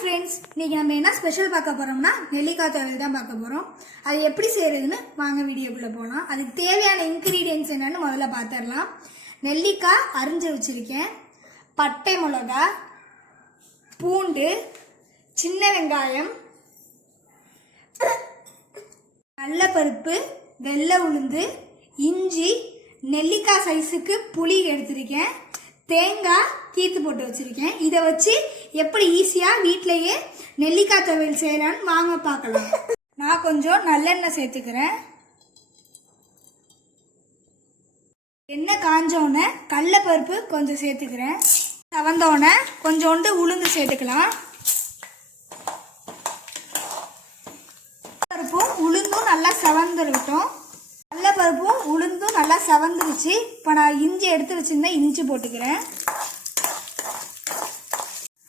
Friends இன்னைக்கு நம்ம என்ன ஸ்பெஷல் பார்க்க போகிறோம்னா நெல்லிக்காய் துவையல் தான் பார்க்க போகிறோம் அது எப்படி செய்கிறதுன்னு வாங்க வீடியோக்குள்ளே போகலாம் அதுக்கு தேவையான இன்க்ரீடியன்ஸ் என்னென்னு முதல்ல பார்த்துடலாம். நெல்லிக்காய் அரிஞ்சு வச்சிருக்கேன். பட்டை மிளகா பூண்டு சின்ன வெங்காயம் கடலப்பருப்பு வெள்ளை உளுந்து இஞ்சி நெல்லிக்காய் சைஸுக்கு புளி எடுத்திருக்கேன். தேங்காய் தீர்த்து போட்டு வச்சுருக்கேன். இதை வச்சு எப்படி ஈஸியாக வீட்டிலையே நெல்லிக்காய் துவையல் செய்யலான்னு வாங்க பார்க்கலாம். நான் கொஞ்சம் நல்லெண்ணெய் சேர்த்துக்கிறேன். எண்ணெய் காஞ்சோடனே கடலப்பருப்பு கொஞ்சம் சேர்த்துக்கிறேன். தவந்தோடனே கொஞ்சோண்டு உளுந்து சேர்த்துக்கலாம். பருப்பும் உளுந்தும் நல்லா செவந்துருக்கட்டும் கடலப்பருப்பும் உளுந்தும் நல்லா செவந்துருச்சு. இப்போ நான் இஞ்சி எடுத்து வச்சிருந்தேன் இஞ்சி போட்டுக்கிறேன்.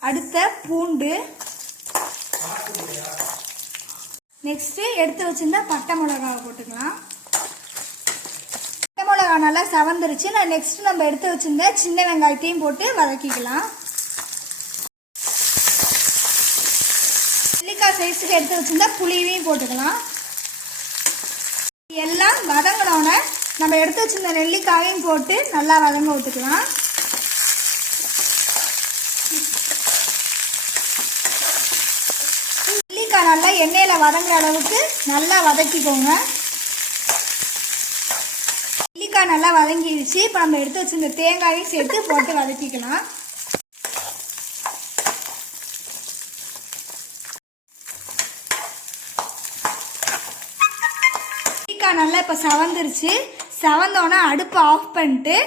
அடுத்த பூண்டு. நெக்ஸ்ட்டு எடுத்து வச்சுருந்தா பட்டை மிளகாவை போட்டுக்கலாம். பட்டை மிளகா நல்லா செவந்துருச்சு. நான் நெக்ஸ்ட்டு நம்ம எடுத்து வச்சுருந்த சின்ன வெங்காயத்தையும் போட்டு வதக்கிக்கலாம். நெல்லிக்காய் சைஸுக்கு எடுத்து வச்சுருந்தா புளியையும் போட்டுக்கலாம். எல்லாம் வதங்கினோன்னே நம்ம எடுத்து வச்சுருந்த நெல்லிக்காயும் போட்டு நல்லா வதங்க விட்டுக்கலாம் நெல்லிக்காய் நல்லா எண்ணெயில் வதங்குற அளவுக்கு நல்லா வதக்கிக்கோங்க. நெல்லிக்காய் நல்லா வதங்கிடுச்சு இப்போ நம்ம எடுத்து வச்சிருந்த தேங்காயும் சேர்த்து போட்டு வதக்கிக்கலாம். நெல்லிக்காய் நல்லா இப்போ சவந்துருச்சு. செவந்தோன்னே அடுப்பை ஆஃப் பண்ணிட்டு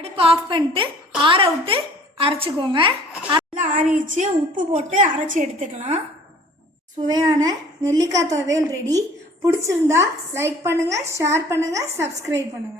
அடுப்பு ஆஃப் பண்ணிட்டு ஆற விட்டு அரைச்சிக்கோங்க. நல்லா வச்சு உப்பு போட்டு அரைச்சி எடுத்துக்கலாம். சுவையான நெல்லிக்காய் துவையல் ரெடி பிடிச்சிருந்தா லைக் பண்ணுங்கள் ஷேர் பண்ணுங்கள் சப்ஸ்கிரைப் பண்ணுங்கள்